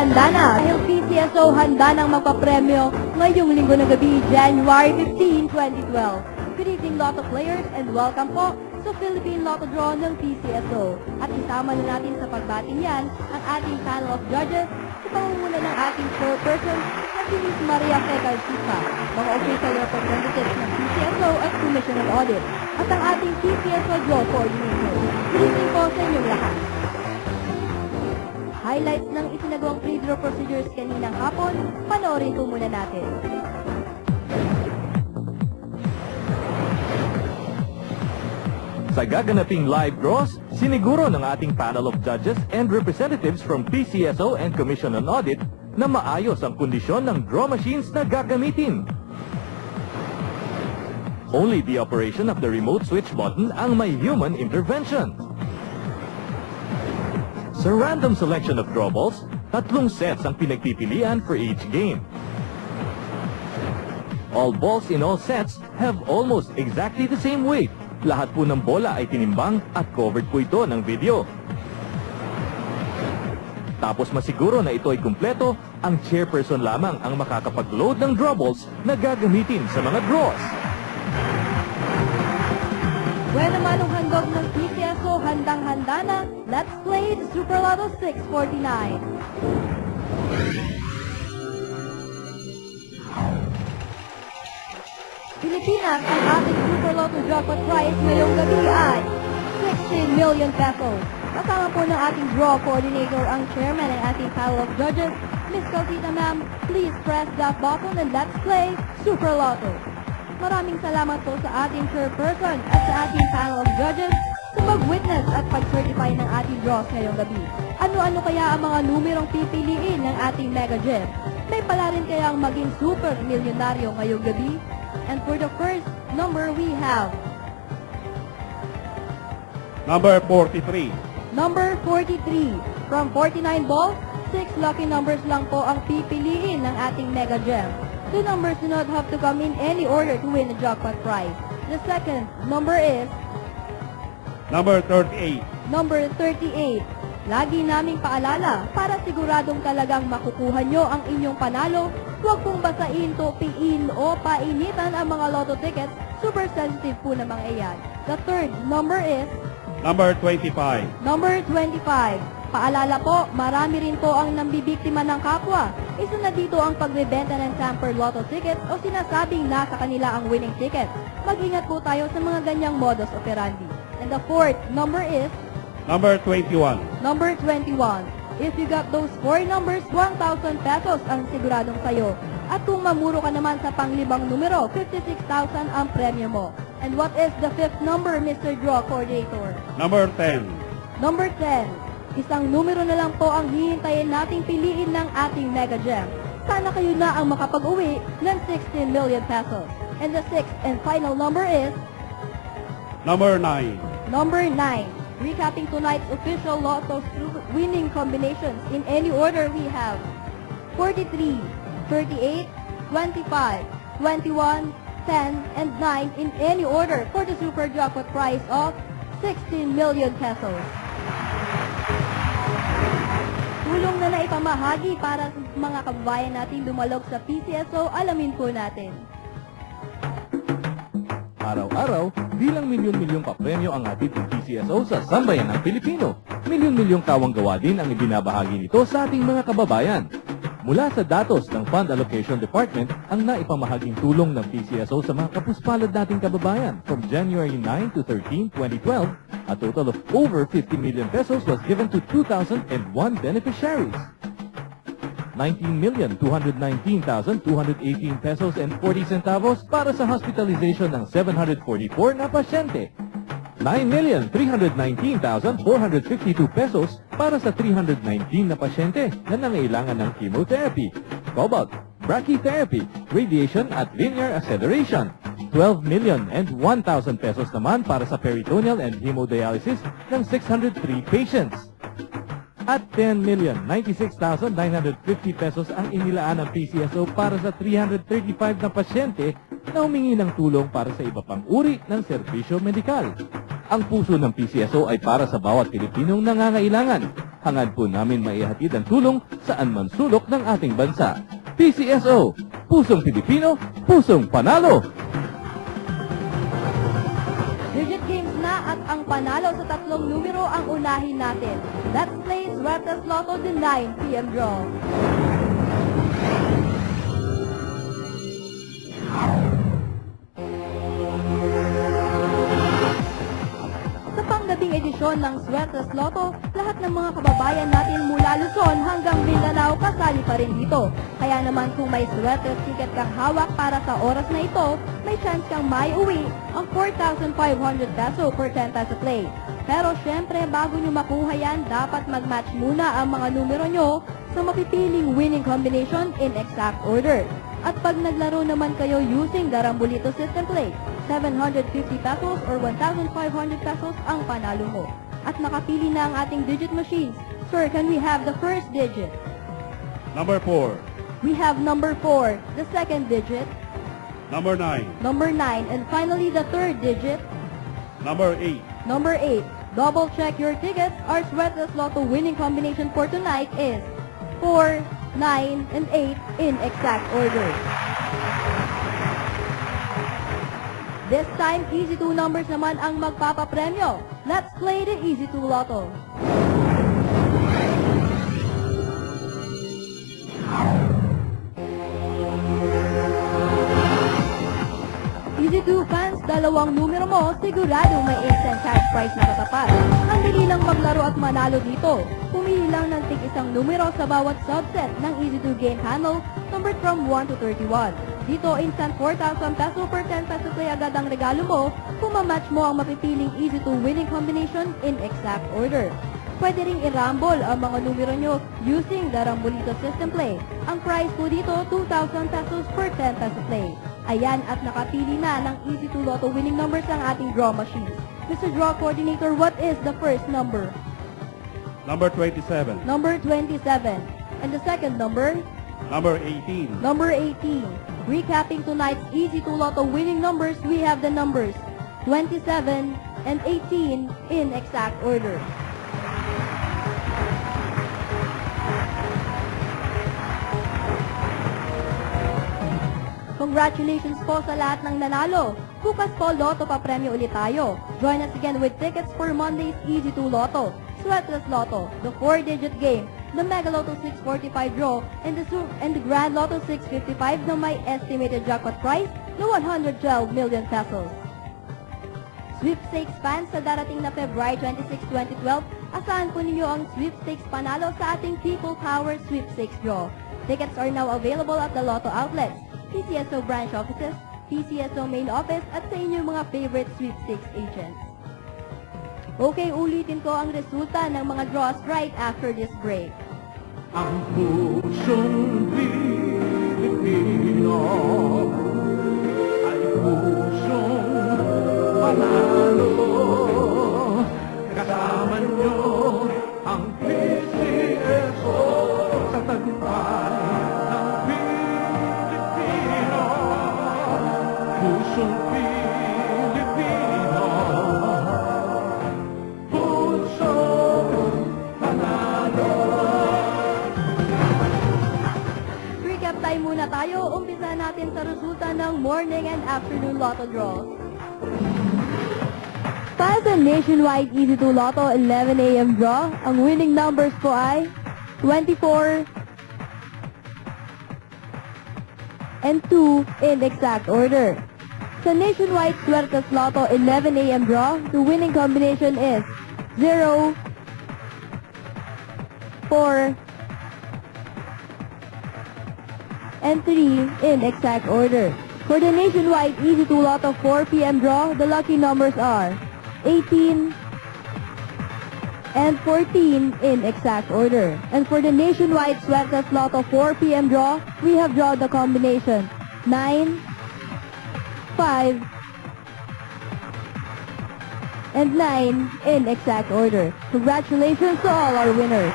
Handa na! Dahil PCSO handa nang magpapremyo ngayong linggo ng gabi, January 15, 2012. Good evening, Lotto players, and welcome po sa Philippine Lotto Draw ng PCSO. At isama na natin sa pagbatin yan ang ating panel of judges sa pangunguna ng ating chairperson na si Ms. Maria Fecal Sica, mga official representatives ng PCSO at Commission on Audit, at ang ating PCSO Draw Coordinator. Good evening po sa inyong lahat. Highlights ng isinagawang pre-draw procedures kaninang hapon, panoorin po muna natin. Sa gaganaping live draws, siniguro ng ating panel of judges and representatives from PCSO and Commission on Audit na maayos ang kondisyon ng draw machines na gagamitin. Only the operation of the remote switch button ang may human intervention. Sa random selection of draw balls, 3 sets ang pinagpipilian for each game. All balls in all sets have almost exactly the same weight. Lahat po ng bola ay tinimbang at covered po ito ng video. Tapos masiguro na ito ay kumpleto, ang chairperson lamang ang makakapag-load ng draw balls na gagamitin sa mga draws. Well, naman ang handog ng PCSO, handang-handa na. Let's play the Super Lotto 649. Pilipinas, ang ating Super Lotto jackpot prize ngayong gabi ay 16 million pesos. Kasama po ng ating draw coordinator, ang chairman ng ating panel of judges, Ms. Calcita, ma'am. Please press that button and let's play Super Lotto. Maraming salamat po sa ating chairperson at sa ating panel of judges sa mag-witness at pag-certify ng ating draws ngayong gabi. Ano-ano kaya ang mga numerong pipiliin ng ating Mega Gem? May pala rin kayang maging super milyonaryo ngayong gabi? And for the first number we have Number 43. number 43. From 49 balls, 6 lucky numbers lang po ang pipiliin ng ating Mega Gem. The numbers do not have to come in any order to win the jackpot prize. The second number is Number 38. number 38. Lagi naming paalala, para siguradong talagang makukuha nyo ang inyong panalo, huwag pong basain, tupiin o painitan ang mga lotto tickets. Super sensitive po namang iyan. The third number is Number 25. number 25. Paalala po, marami rin po ang nambibiktima ng kapwa. Isa na dito ang pagbebenta ng tampered lotto tickets o sinasabing nasa kanila ang winning ticket. Mag-ingat po tayo sa mga ganyang modus operandi. And the fourth number is Number 21. number 21. If you got those 4 numbers, 1,000 pesos ang siguradong sayo. At kung mamuro ka naman sa panglibang numero, 56,000 ang premyo mo. And what is the fifth number, Mr. Draw Coordinator? Number 10. Number 10. Isang numero na lang po ang hihintayin nating piliin ng ating Mega Gem. Sana kayo na ang makapag-uwi ng 16 million pesos. And the sixth and final number is Number 9. number 9. Recapping tonight's official Lotto winning combinations in any order we have 43, 38, 25, 21, 10, and 9 in any order for the super jackpot prize of 16 million pesos. Tulong na naipamahagi para sa mga kababayan natin dumalog sa PCSO, alamin po natin. Araw-araw, bilang milyon-milyong papremyo ang hatid ng PCSO sa sambayan ng Pilipino. Milyon-milyong kawang-gawa din ang ibinabahagi nito sa ating mga kababayan. Mula sa datos ng Fund Allocation Department, ang naipamahaging tulong ng PCSO sa mga kapuspalad nating kababayan from January 9 to 13, 2012, a total of over 50 million pesos was given to 2,001 beneficiaries. 19,219,218 pesos and 40 centavos para sa hospitalization ng 744 na pasyente. 9,319,452 pesos para sa 319 na pasyente na nangailangan ng chemotherapy, cobalt, brachytherapy, radiation at linear acceleration. 12,001,000 pesos naman para sa peritoneal and hemodialysis ng 603 patients. At 10,096,950 pesos ang inilaan ng PCSO para sa 335 na pasyente na humingi ng tulong para sa iba pang uri ng serbisyo medikal. Ang puso ng PCSO ay para sa bawat Pilipinong nangangailangan. hangad po namin maihatid ang tulong saan man sulok ng ating bansa. PCSO, Pusong Pilipino, Pusong Panalo! Digit games na at ang panalo sa tatlong numero ang unahin natin. Let's play Suertes Lotto the 9 p.m. draw. Sa panggabing edisyon ng Suertes Lotto, lahat ng mga kababayan natin mula Luzon hanggang Mindanao kasali pa rin dito. Kaya naman kung may Suertes ticket kang hawak para sa oras na ito, may chance kang maiuwi ang 4,500 peso per 10 peso play. Pero syempre bago nyo makuha yan, dapat mag-match muna ang mga numero nyo sa mapipiling winning combination in exact order. At pag naglaro naman kayo using the Rambolito system play, 750 pesos or 1,500 pesos ang panalo mo. At nakapili na ang ating digit machines. Sir, can we have the first digit? Number 4. We have number 4, the second digit, Number 9. number 9, and finally the third digit, Number 8. number 8. Double check your tickets. Our Suertes Lotto winning combination for tonight is 4, 9, and 8 in exact order. This time, easy 2 numbers naman ang magpapapremyo. Let's play the easy 2 Lotto. Easy 2 fans, dalawang numero mo, sigurado may instant cash prize na katapat. Ang dali lang maglaro at manalo dito. Pumili lang ng tig-isang numero sa bawat subset ng Easy 2 game panel, numbered from 1 to 31. Dito, instant 4,000 peso per 10 peso play agad ang regalo mo kung mamatch mo ang mapipiling Easy 2 winning combination in exact order. Pwede ring i-rumble ang mga numero nyo using the Rambolito system play. Ang prize po dito, 2,000 pesos per 10 peso play. Ayan at nakapili na ng Easy 2 Lotto winning numbers ang ating draw machines. Mr. Draw Coordinator, what is the first number? Number 27. Number 27. And the second number? Number 18. Number 18. Recapping tonight's Easy 2 Lotto winning numbers, we have the numbers 27 and 18 in exact order. Congratulations po sa lahat ng nanalo. Bukas po, Lotto pa premyo ulit tayo. Join us again with tickets for Monday's Easy 2 Lotto, Suertes Lotto, the 4-digit game, the Mega Lotto 645 draw, and the Grand Lotto 655 na may estimated jackpot price na 112 million pesos. Sweepstakes fans, sa darating na February 26, 2012, asahan po ninyo ang Sweepstakes panalo sa ating People Power Sweepstakes draw. Tickets are now available at the Lotto outlets, PCSO branch offices, PCSO main office, at sa inyong mga favorite sweepstakes agents. Okay, ulitin ko ang resulta ng mga draws right after this break. Ang pusong Pilipino ay pusong panalo. Kasama nyo ang PCSO sa tagumpay ng Pilipino. Pusong Pilipino, pusong panalo. Recap time muna tayo. Umpisa natin sa resulta ng morning and afternoon Lotto draws. Para sa Nationwide Easy 2 Lotto 11 a.m. draw, ang winning numbers po ay 24 and 2 in exact order. Sa Nationwide Suertes Lotto 11 a.m. draw, the winning combination is 0, 4, and 3 in exact order. For the Nationwide Easy 2 Lotto 4 p.m. draw, the lucky numbers are 18 and 14 in exact order. And for the Nationwide Suertes Lotto 4 p.m. draw, we have drawn the combination 9, 5, and 9 in exact order. Congratulations to all our winners.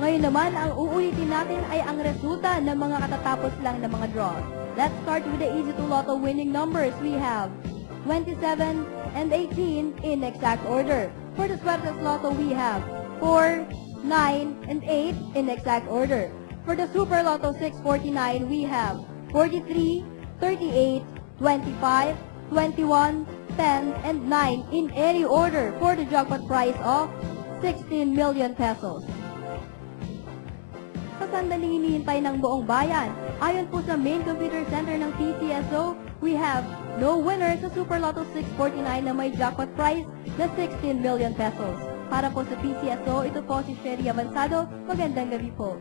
Ngayon naman, ang uulitin natin ay ang resulta ng mga katatapos lang ng mga draws. Let's start with the Easy 2 Lotto winning numbers. We have 27 and 18 in exact order. For the Suertes Lotto, we have 4, 9, and 8 in exact order. For the Super Lotto 649, we have 43, 38, 25, 21, 10, and 9 in any order for the jackpot prize of 16 million pesos. Sa sandaling hinihintay ng buong bayan, ayon po sa main computer center ng PCSO, we have no winner sa Super Lotto 649 na may jackpot prize na 16 million pesos. Para po sa PCSO, ito po si Sherry Avanzado. Magandang gabi po.